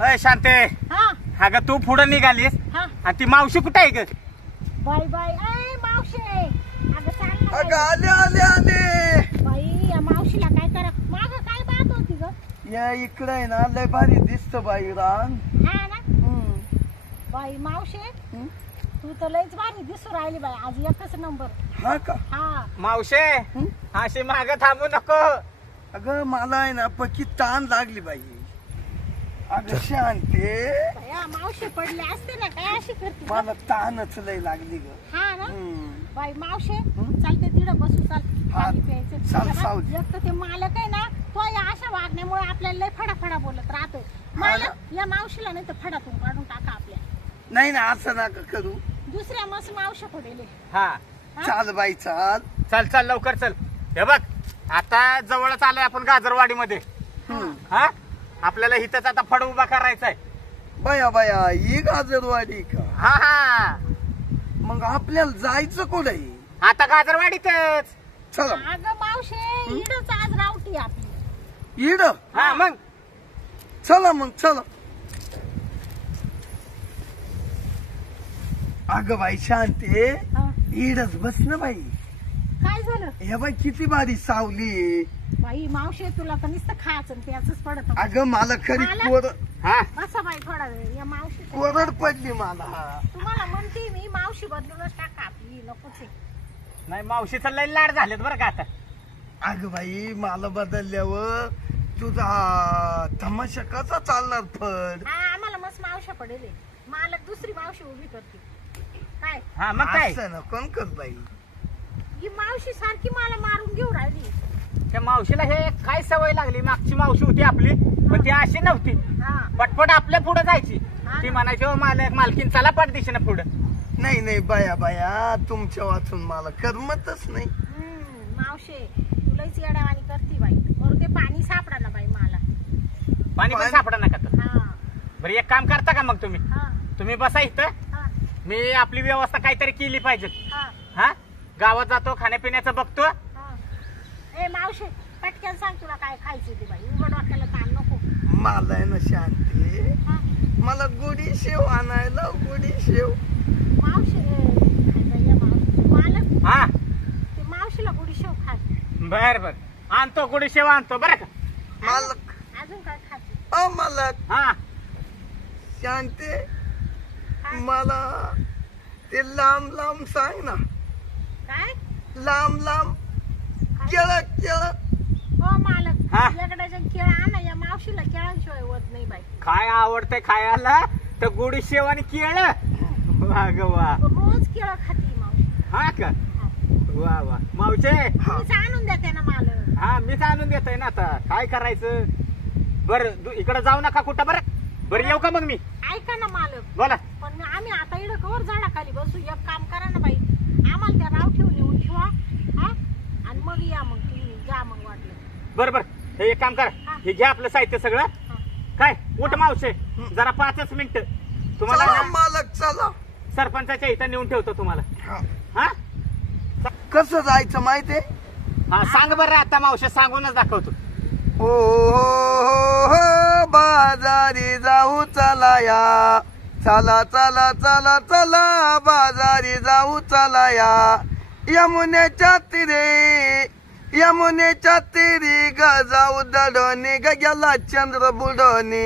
अय शांते, हा अगं तू पुढे निघालीस हा आणि ती मावशी कुठे आहे ग? बाई बाई ए मावशी अगं चाल ना अगं आले आले आले. बाई या मावशीला काय करा माग काय बात होती ग? या इकडे आहे ना लय भारी दिसत बाई रान. हा ना बाई मावशी तू तर लयच भारी दिसू राहिली बाई आज एकच नंबर. हा का? हा मावशे अशी माग थांबू नको. अगं मला आहे ना पक्की ताण लागली बाई. अगं शांते या मावशी पडले असते ना काय अशी करते ग? मला ताणच लय लागली ग. हा ना बाई मावशी हं? चालते तिकडे बसू चाल हा, पाणी प्यायचं. चाल, जरा सावली. एक तर ते मालक आहे ना तो या अशा वागण्यामुळे आपल्याला लय फडाफडा बोलत राहतोय. मालक या मावशीला नाही तर फडातून काढून टाका आपल्या. नाही ना असं नका करू. दुसऱ्या मस्त मावशा पडेल. हा चाल बाई चाल. चल चल लवकर चल. हे बघ आता जवळच आलोय आपण गाजरवाडीमध्ये. हा आपल्याला इथंच आता फड उभा करायचा आहे. बया बया ही गाजरवाडी का? हा हा मग आपल्याला जायचं कुठे? आता गाजरवाडीतच. चला अगं मावशे इडच आज रावटी आपली. इड. हा मग चला मग चला. अगं बाई शांते हा, इडच बस ना बाई. काय झालं हे बाई किती भारी सावली. बाई मावशे तुला तर नुसतं खायचं आणि प्यायचंच पडत. अगं मला खरी मला? हा बसा बाई थोडा वेळ या मावशी कोरड पडली मला. तुम्हाला म्हणते मी मावशी बदलूनच टाका आपली नकोच आहे. नाही मावशीचा लय लाड झालेत बरं का आता. अगं बाई मला बदलल्यावर तुझा तमाशा कसा चालणार फड? हा आम्हाला मस्त मावशा पडेल. मालक दुसरी मावशी उभी करते काय? हा मग काय असं ना कोण कर बाई. ही मावशी सारखी मला मारून घेऊ राहिली. त्या मावशीला हे काय सवय लागली. मागची मावशी होती आपली पण ती अशी नव्हती. हा पटपट आपल्या पुढे जायची. हा ती ना. म्हणायची "ओ मालक मालकीन चला पट दिशेनं पुढं." नाही नाही बाया बाया तुमच्या वाचून मला करमतच नाही. मावशे तुलाच येड्यावानी करती बाई. बरं ते पाणी सापडा ना बाई मला. पाणी पण पाणी- सापडा नका तर. हा बरं एक काम करता का मग तुम्ही हा तुम्ही बसा इथं. हा मी आपली व्यवस्था काहीतरी केली पाहिजे. हा हा गावात जातो खाण्यापिण्याचं बघतो. हा. ए मावशे पटकन सांग तुला काय खायचं ते बाई. उघड वाटायला ताण नको. मला आहे ना शांती हा मला गोडी शेव आणायला. गोडी शेव. मावशे काय बाई या मावशी मालक हा ते मावशीला गुडी शेव खात. बर बर आणतो गुडी शेवा आणतो बरं का. मालक अजून काय खात? मालक हा शांती काय? मला ते लांब लांब सांग ना. काय लांब लांब केळ केळ. हो मालक हा. आपल्याकडे केळ आणा. या मावशीला केळांशिवाय होत नाही बाई. काय आवडतंय खायला तर गुडी शेव आणि केळ. वा ग वा. रोज केळ खाती मावशी. हा का हा. वा वा मावशे. तुम्हीच आणून देते ना मालक. हा मीच आणून देतोय ना आता काय करायचं. बरं इकडे जाऊ नका कुठं. बरं येऊ का मग मी. ऐका ना मालक बोला. पण आम्ही आता इकडं कवर झाडाखाली बसू. एक काम करा ना बाई आम्हाला त्या राव ठेवून येऊन ठेवा. हा आणि मग या मग तुम्ही जा मग वाटलं. बरं बरं हे एक काम करा. हा. हे घ्या आपलं साहित्य सगळं. हा. काय उठ मावशे जरा 5च मिनिट तुम्हाला चला ना मालक चला. सरपंचाच्या इथं नेऊन ठेवतो तुम्हाला. हा. हा कसं जायचं माहितीये? हा सांग बरं आता मावशे सांगूनच दाखवतो. हो बाजारी जाऊ चला या. चला चला चला चला बाजारी जाऊ चला या. यमुनेच्या तिरी ग जाऊ दडोनी ग गेला चंद्र बुडोनी.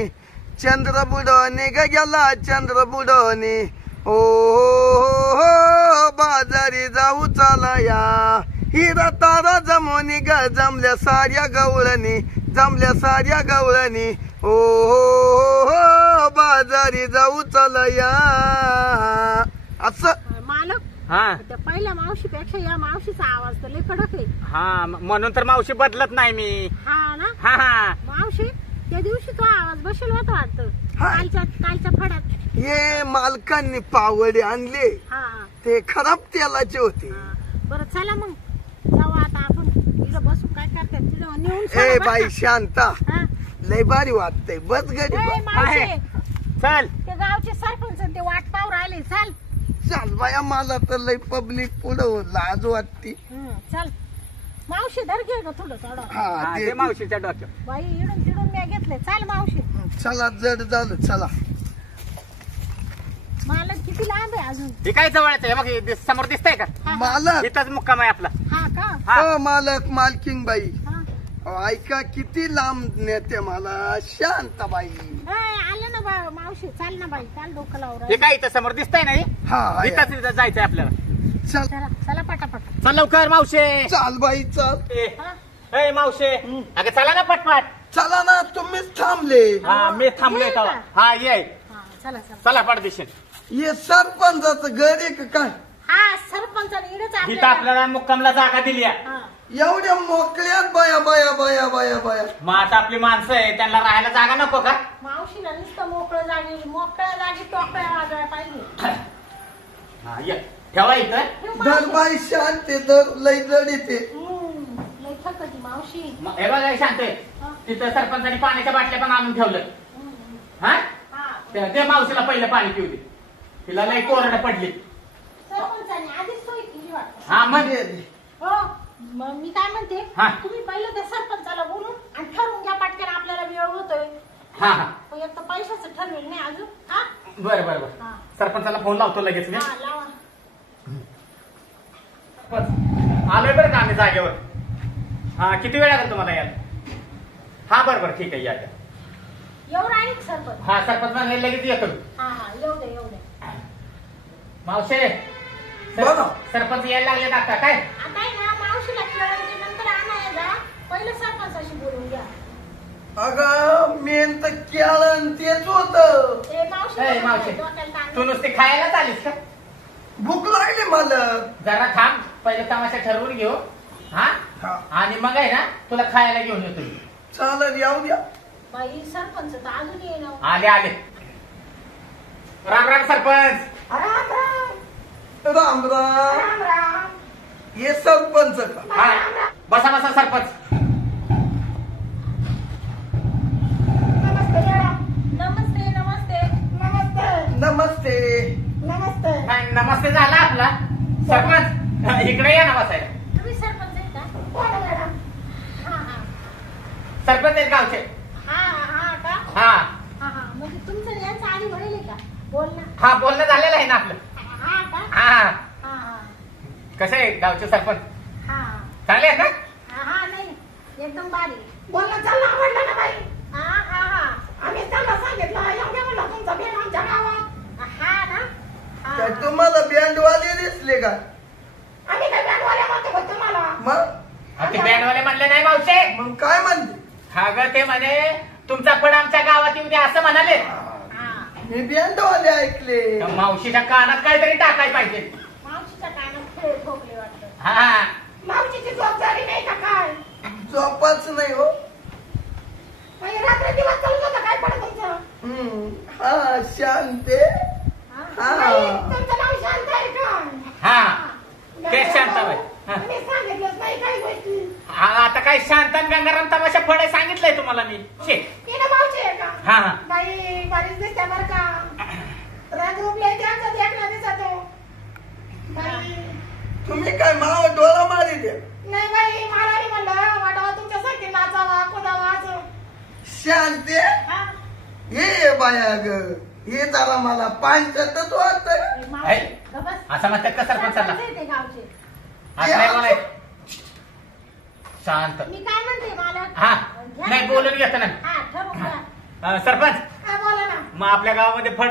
चंद्र बुडोनी ग गेला चंद्र बुडोनी. हो बाजारी जाऊ चला या. हिरा तारा जमोनी ग जमल्या साऱ्या गवळणी. जमल्या साऱ्या गवळणी. हो बाजारी जाऊ चला या. असं मालक हा त्या पहिल्या मावशीपेक्षा या मावशीचा आवाज तर लय कडक आहे. हा म्हणून तर मावशी बदलत नाही मी. हा ना हा हा मावशी त्या दिवशी तो आवाज बसेल होता वाटतं. हा. कालच्या फड्यात. हे मालकांनी पावडे आणले हा ते खराब तेलाचे होते. हा. बरं चला मग जाऊ आता आपण तिथं बसून काय करतात तिथं नेऊन सोडा ए बरं बाई का? शांता हा. लय भारी वाटतंय. बस गडी ए, बस. मावशी आहे. चल ते गावचे सरपंच आणि ते वाट पाहू राहिले. चल चाल बाया मला तर लय पब्लिक पुढं लाज वाटते. चल मावशी धर घे ग थोडं थोडं. हा हा, ते ते मावशीच्या डोक्यात. बाई इडून तिडून मी घेतले. चाल मावशी. चला जड झालं चला. मला किती लांब आहे अजून? हे काय जवळच आहे बघ, हे समोर दिसतंय का? मालक इथंच मुक्काम आहे आपला. हा का? हा. हो मालक मालकिंग बाई हा. अहो, ऐका किती लांब नेते मला शांताबाई. आलं ना बा मावशी, चाल ना बाई, चाल डोकं लावून. हे काय इथं समोर दिसतंय ना हे? हा इथंच इथं जायचंय आपल्याला. चल चला चला पटापट. चल लवकर मावशे. चाल बाई चाल. हा. मावशे अगं चला ना पटपट. चला ना तुम्हीच थांबले. हा मी थांबलोय ये तेव्हा. का? हा ये हा, चला चला. चला पडदिशी. हे सरपंचाचं घर आहे का काय? हा सरपंचाने इडच इथं आपल्याला मुक्कामला जागा दिली आहे. हा. एवढ्या मोकळ्यात बाया बाया बाया बाया बाया. मग आता आपली माणसं आहे त्यांना राहायला जागा नको का? मावशीला नुसतं मोकळं जागी, मोकळ्या जागी टोकळ्या वाजवायला पाहिजे. हा ये ठेवा इथं. ठेव दर मावशी. बाई शांत आहे, दर लय जड येते. लय थकती मावशी. हे बघा हे शांत आहे. हा. तिथं सरपंचानी पाण्याच्या बाटल्या पण आणून ठेवलं. हम्म. हा हा. ते मावशीला पहिलं पाणी पिऊ दे. तिला लई कोरडं पडली. सरपंचाने आधीच सोय केली वाटतं. हा मग हो मग मी काय म्हणते, हा. तुम्ही पहिलं त्या सरपंचाला बोलून आणि ठरवून घ्या पटकन, आपल्याला वेळ होतोय. हा हा पण एक तर पैशाचं ठरवेल नाही अजून. हा बरं बरं बरं. हा. सरपंचाला फोन लावतो लगेच मी. हा, लावा. आलोय बरं का आम्ही जागेवर. हा किती वेळ लागेल तुम्हाला यायला? हा बरं बरं ठीक आहे या या. येऊ राहील सरपंच. हा सरपंच म्हणजे लगेच येतो. हा हा येऊ दे येऊ दे. मावशे बोला. सरपंच यायला लागले आता काय? आता आहे ना मावशीला खेळायचे नंतर आणायला पहिलं सरपंचाशी बोलून घ्या. अगं मेन तर केळण तेच होत. ए मावशी, ए, मावशी. डोक्याला ताण. तू नुसती खायला आलीस का? भूक लागली मला. जरा थांब पहिले तमाशा ठरवून घेऊ. हा हा. आणि मग आहे ना तुला खायला घेऊन येतो मी. चालेल येऊ द्या. बाई सरपंच तर अजून येईना. आले आले. राम राम सरपंच. राम राम. राम राम. राम राम. हे सरपंच का? हा बसा बसा सरपंच. नमस्ते मॅडम. नमस्ते नमस्ते नमस्ते नमस्ते. नमस्ते. नाही, नमस्ते झाला आपला. सरपंच इकडे या ना बसायला. तुम्ही सरपंच आहेत का? हो ना मॅडम. हा हा सरपंच आहेत गावचे. हा हा का? हा हा हा म्हणजे तुमचं यांचं आधी वडील आहे का? बोल ना. हा बोलणं झालेलं आहे ना आपलं. हा का? हा हा हा कसे आहे गावचे सरपंच? हा चांगले आहेत ना? हा हा नाही एकदम भारी. बोलणं चाललं आवडलं ना बाई. हा हा हा आम्ही त्यांना सांगितलं एवढ्या म्हणलं तुमचा बेन आमच्या गावात. हा ना. हा. काय तुम्हाला बँडवाले दिसले का? आम्ही काय बँडवाले म्हणतो का तुम्हाला? मग ते बँडवाले म्हणले नाही मावशे. मग काय म्हणते? हा ग ते म्हणे तुमचा पण आमच्या गावात येऊ द्या असं म्हणाले. हा मी बँडवाले ऐकले. तर मावशीच्या कानात काहीतरी टाकाय पाहिजे. मावशीच्या कानात खेळ ठोकले वाटतं. हा मावशीची जबाबदारी नाही का काय? झोपाच नाही हो. रात्र दिवस चालू होतं काय पडत तुमचं? हा शांत आहे. हा. नाही, तुमचं नाव शांत आहे का? हा तेच शांताबाई. हा. मी सांगितलंच नाही काही गोष्टी. हा, आता काय शांत आणि गंगाराम तमाशा फळे सांगितलंय तुम्हाला मी. शे तिनं मावशी आहे का? हा हा बाई बरीच दिसते बरं का. राग रुपले त्यांचा देखना दिसतो. बाई तुम्ही काय माव डोळा मारी द्या. नाही बाई मला नाही म्हणलं वाटावा तुमच्यासाठी नाचावा कुदावा असं. शांत आहे. हा? हे बाया ग हे जरा मला पांचतच वाटत. ए, मावशी, है? ग बस. असं म्हणतात का सरपंचाला? सरपंच आहे ते गावचे. असं नाही बोलाय. शांत. मी काय म्हणते मला? हा घ्या. नाही बोलून घेतो ना. हा ठरवून घ्या. सरपंच हा बोला ना. मग आपल्या गावामध्ये फळ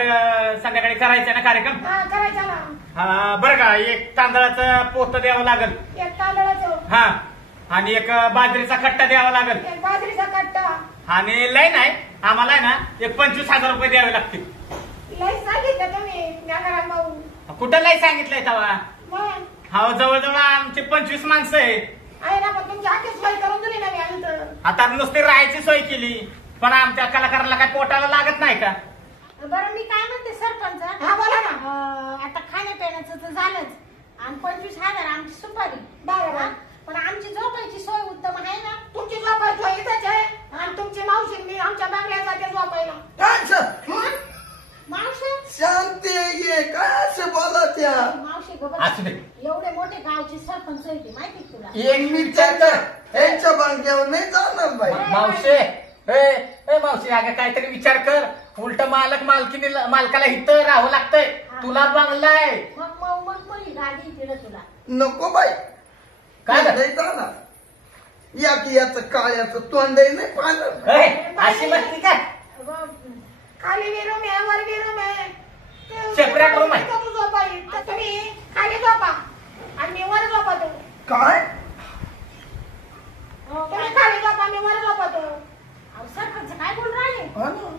संध्याकाळी करायचा ना कार्यक्रम. हा करायचा ना. बरं का एक तांदळाचं पोत द्यावं लागेल. एक तांदळाचं, हा आणि एक बाजरीचा कट्टा द्यावा लागेल. एक बाजरीचा कट्टा. आणि लय नाही आम्हाला आहे ना एक 25,000 रुपये द्यावे लागतील. लई सांगितलं तुम्ही गंगाराम भाऊ. कुठं लय सांगितलंय तेव्हा? मग हा जवळजवळ आमचे 25 माणसं आहे. आहे ना पण तुमची आखी सोय करून दिली ना मी आधी तर. आता नुसती राहायची सोय केली पण आमच्या कलाकाराला काय पोटाला लागत नाही का? बरं मी काय म्हणते सरपंच. हा बोला ना. आता खाण्यापिण्याचं तर झालंच आणि 25,000 आमची सुपारी. बरोबर. पण आमची झोपायची सोय उत्तम आहे ना. तुमची झोपायची सोय इथंच आहे आणि तुमची मावशी मी आमच्या बांगड्या जाते झोपायला. मावशी शांत ये काय असं बोला त्या. मावशी असू दे. एवढे मोठे गावचे सरपंच आहे ते माहिती तुला. एक मी त्यांच्या बांगल्यावर नाही जाणार बाई. मावशे ए मावशी अगं काहीतरी विचार कर. उलट मालकाला इथं राहावं लागतंय. तुला बंगला आहे. मग ही गाडी तिकडे तुला नको बाई काय झालं? नाही जाणार. या की याचं काळ्याचं तोंडही नाही पाहिलं. होय, अशी म्हणते काय? खाली बी रूम आहे वर बी रूम आहे Separate room आहे. तू झोपाई तर तुम्ही खाली झोपा आणि मी वर झोपतो. काय तुम्ही खाली झोपा मी वर झोपतो. अहो सरपंच काय बोल राहिले? हा ना.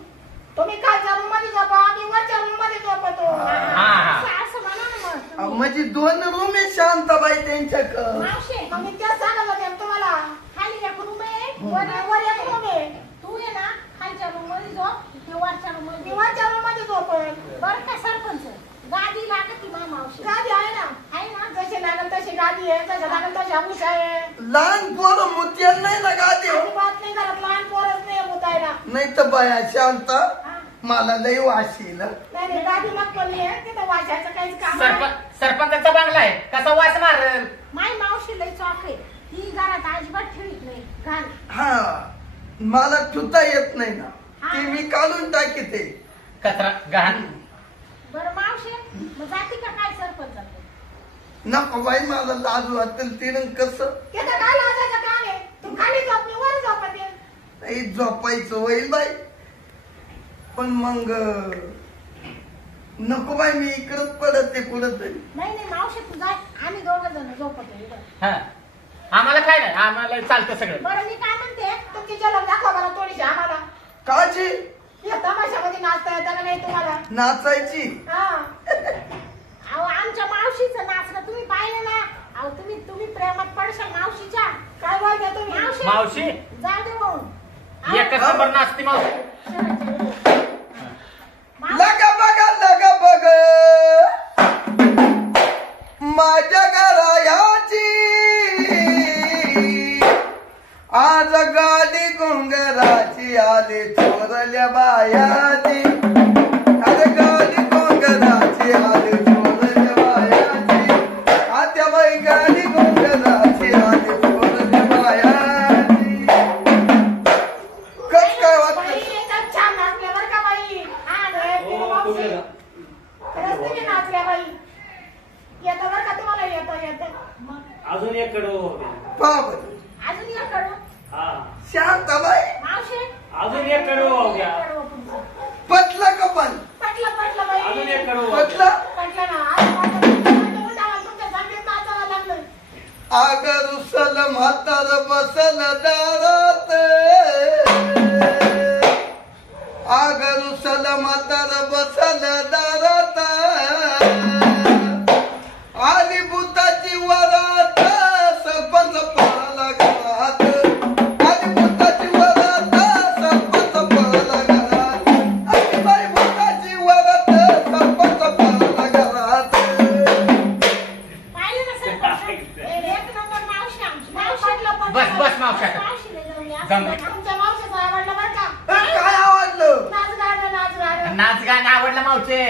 तुम्ही खालच्या रूम मध्ये झोपा मी वरच्या रूम मध्ये झोपतो. असं म्हणा ना मग. म्हणजे 2 रूम आहे शांताबाई त्यांच्याकडं. मावशी मग मी त्या सांगत होते ना तुम्हाला खाली एक रूम आहे वर एक रूम आहे. तू ये ना खालच्या रूम मध्ये झोप ते वरच्या रूम मध्ये मी वरच्या रूम मध्ये झोपन. बरं का सरपंच गादी लागत मा मावशी गादी आहे ना जशी लागल तशी गादी आहे जशी लागल तशी आमुष आहे. लहान पोरं मुत्याला नाही ना गादी. अजिबात नाही करत लहान पोरच नाही मुतायला. नाही तर बाया शांता मला लई वाशील. नाही गादी मग बोलली आहे तिथं वाचायचं काहीच काम नाही. सरपंचाचा बंगला आहे कसा वास मारल. माई मावशी लई चॉक आहे ती घरात अजिबात ठेवीत नाही घाल. हा मला ठुता येत नाही ना ती मी काढून टाकीते. कचरा घाण. बरं मावशी मग जाती का काय सरपंच? नको बाई मला लाज वाटेल तिनं कसं. तिथं काय लाजायचं काम आहे? तू खाली झोप मी वर झोपते. नाही झोपायचं होईल बाई पण मग नको बाई मी इकडच पडत ते पुढं तरी. नाही मावशी तू जाय आम्ही दोघं जण झोपतो इथं. हा आम्हाला काय नाही आम्हाला चालतं सगळं. बरं मी काय म्हणते तुमची जलम दाखवा मला थोडीशी आम्हाला. काची या तमाशामध्ये नाचता येतं का नाही तुम्हाला? नाचायची. हा अहो आमच्या मावशीचं नाचणं तुम्ही पाहिलं ना. अहो तुम्ही प्रेमात पडशाल मावशीच्या. काय बोलता तुम्ही? मावशी जा दे मग. एकच नंबर नाचते मावशी. लगा बघ माझ्या घरायाची आज गाडी गोंगराची आली चोरल्या बायाची. अरे गाडी गोंगराची आली चोरल्या बायाची. आता बाई गाडी गोंगराची आली चोरल्या बायाची. कस काय वाटत? बाई, एकदम छान नाचल्या बरं का बाई. हा, तिने मावशी. खरंच तिने नाचल्या बाई. येतं बरं का तुम्हाला येतं. मग अजून एक कडू पहा बरं. अजून या कडू. हा शांताबाई मावशी अजून एक कडू हो गया. पटलं का पण? पटलं बाई. अजून एक कडू पटलं. पटलं ना. आज तुमच्या सांगेत नाचावं लागलं. आगर रुसल म्हातार बसल दारात. आगर रुसल म्हातार बसल दारात. आली भूताची वरात सरपंच पळाला घरात. आली भूताची वरात सरपंच पळाला घरात. आली बाई भूताची वरात सरपंच पळाला घरात. पाहिलं ना सरपंच? एक नंबर मावशी आमची. मावशीला बस मावशी आता. मावशीला जाऊन या. जमलं. आमच्या मावशीचं आवडलं बरं का? काय आवडलं? नाच गाणं. नाच गाणं आवडलं मावशे.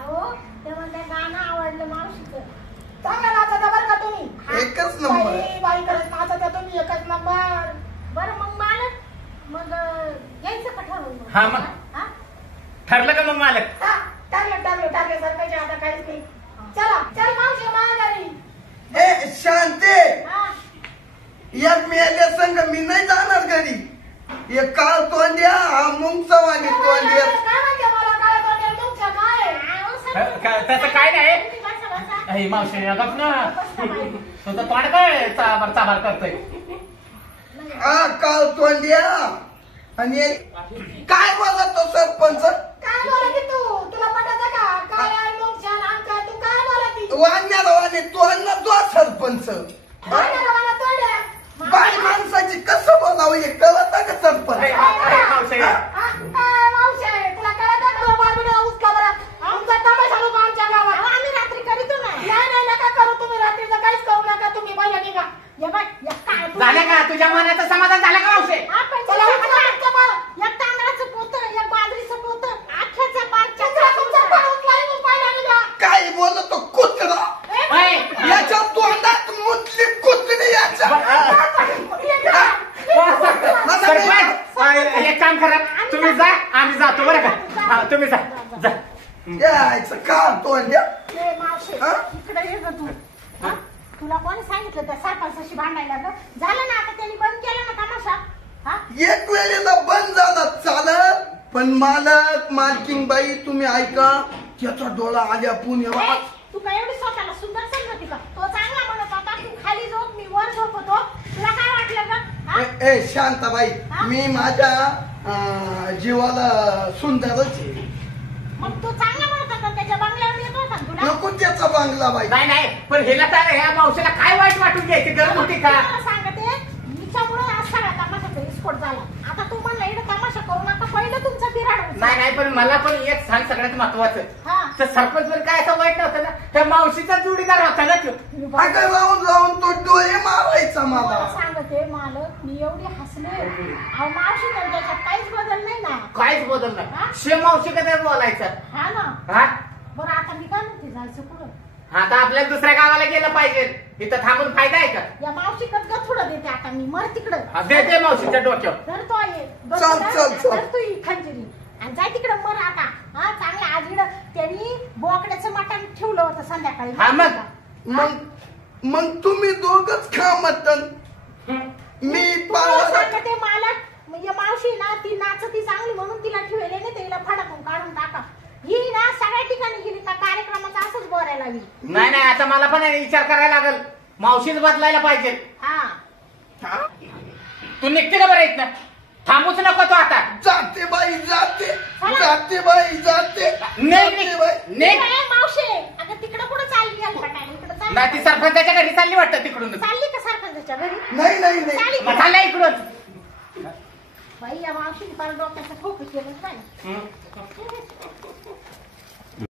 हो तेव्हा त्या गाणं आवडलं मावशीचं. चांगलं नाचता बरं का तुम्ही. एकच नंबर. बाई खरंच नाचता तुम्ही एकच नंबर. बरं मग मालक मग यायचं का ठरवून? हा, मग. हा? ठरलं का मग मालक? हा, ठरलं सरपंच आता काहीच नाही. चल मावशी माघारी. ए शांते हा या मेल्या संघ मी नाही जाणार घरी. एक काळ तोंड्या हा मुंगसवानी तोंड्या. काय म्हणते मला काय तोंडाला तुमच्या काय? अहो, सरपंच. तसं काय नाही. तुम्ही बसा. हे मावशी गप ना. बसा बाई. तुझं तोंड काय चाबार करतोय. हा काळ तोंड्या आणि काय बोला तो सरपंच. काय बोलती तू? तुला पटत का? काय आहे मग छान अंका तू काय बोलती? वाण्याला वाणे तोंडला तो सरपंच. काय ना मला तोंड्या? बाई माणसाची कसं बोलावं हे कळत का सरपंच. मावशी मावशी आहे. तुला कळत का? तुला बारबीला उचला बरं. आमचा तमाशा लोक आमच्या गावात. अहो, आम्ही रात्री करीतो ना. नाही नका करू तुम्ही रात्रीचं काहीच करू नका तुम्ही. पहिला निघा. ये बाई, ये काय तू? झालं का तुझ्या मनाचं समाधान झालं का मावशी? आपण चला आमचं बरं. एक तांदळाचं पोतं, एक बाजरीचं पोतं, आख्याचा पार चक्रा तुमचा पाय उचलाय मग पहिला निघा. काय बोलतो कुत्रा. ओय, याच्या तोंडात मुतली कुत्री याच्या. सरपंच एक काम करा जातो बरं का हा तुम्ही जा जा यायचं का तोंड्या ए, मावशे, हा? इकडे ये गं तू. हा? तुला कोणी सांगितलं त्या सरपंचाशी भांडायला गं? झालं ना आता त्यांनी बंद केलं ना तमाशा. हा? एक वेळेला बंद झाला चालत पण मालक मालकीन बाई तुम्ही ऐका त्याचा डोळा आल्या पुण्य ए, तू काय एवढी स्वतःला सुंदर समजती का? तो चांगला म्हणत होता तू खाली झोप मी वर झोपतो. तुला काय वाटलं गं? हा? ए शांताबाई हा? मी माझ्या जीवाला सुंदरच आहे मग तो चांगला म्हणत होता त्याच्या बंगल्यावर येत होता ना तुला. नको त्याचा बांगला बाई नाही नाही पण हिला तर ह्या मावशीला काय वाईट वाटून घ्यायची गरज होती का तुम्हाला सांगते हिच्यामुळे आज सगळा तमाशाचा विस्फोट झाला. आता तू म्हणला इकडे तमाशा करू नका पहिलं तुमचा बिराड होता. नाही नाही पण मला पण एक सांग सगळ्यात महत्वाचं हा. तर सरपंच पण काय असं वाईट नव्हतं ना त्या मावशीचा जोडीदार होता ना तो अगं राहून राहून तो डोळे मारायचा मला तुम्हाला सांगते मालक मी एवढी हसले अहो मावशी तर त्याच्यात काहीच बदल नाही ना. काहीच बदललं हा? शेम मावशी कधी बोलायचं हा ना. हा बरं आता मी काय म्हणते जायचं कुठं? आता आपल्याला दुसऱ्या गावाला गेलं पाहिजे इथं थांबून फायदा आहे का या मावशीकडे गथुडं देते आता मी मर तिकडं. हा, दे मावशीच्या डोक्यावर धर तो आहे चल, चल, चल. धर तू ही खंजिरी आणि जाय तिकडं मर आता. हा चांगलं आज इकडं त्यांनी बोकड्याचं मटण ठेवलं होतं संध्याकाळी. हा, मग? मग मग तुम्ही दोघच खा मटन मी तुम्हाला पावाला सांगते मालक म्हणजे मावशी ना ती नाचती चांगली म्हणून तिला ठेवले नाही तिला फडकून काढून टाका. ही ना सगळ्या ठिकाणी गेली का कार्यक्रमाचा असंच बोलायला लागली. नाही नाही आता मला पण विचार करायला लागल मावशीच बदलायला पाहिजे हा तू निघते का बरं इथनं थांबूच नको तो आता जाते बाई जाते जाते बाई जाते जाते बाई निघ ए, मावशी अगं तिकडं कुठं चालली आहे फटाने? इकडं चालली नाही ती सरपंचाच्या घरी चालली वाटतं तिकडून चालली का सरपंचाच्या घरी? नाही नाही नाही चालली मग का? चालल्या इकडून बाई या मावशीने फार डोक्याचं ठोकं केलं काय.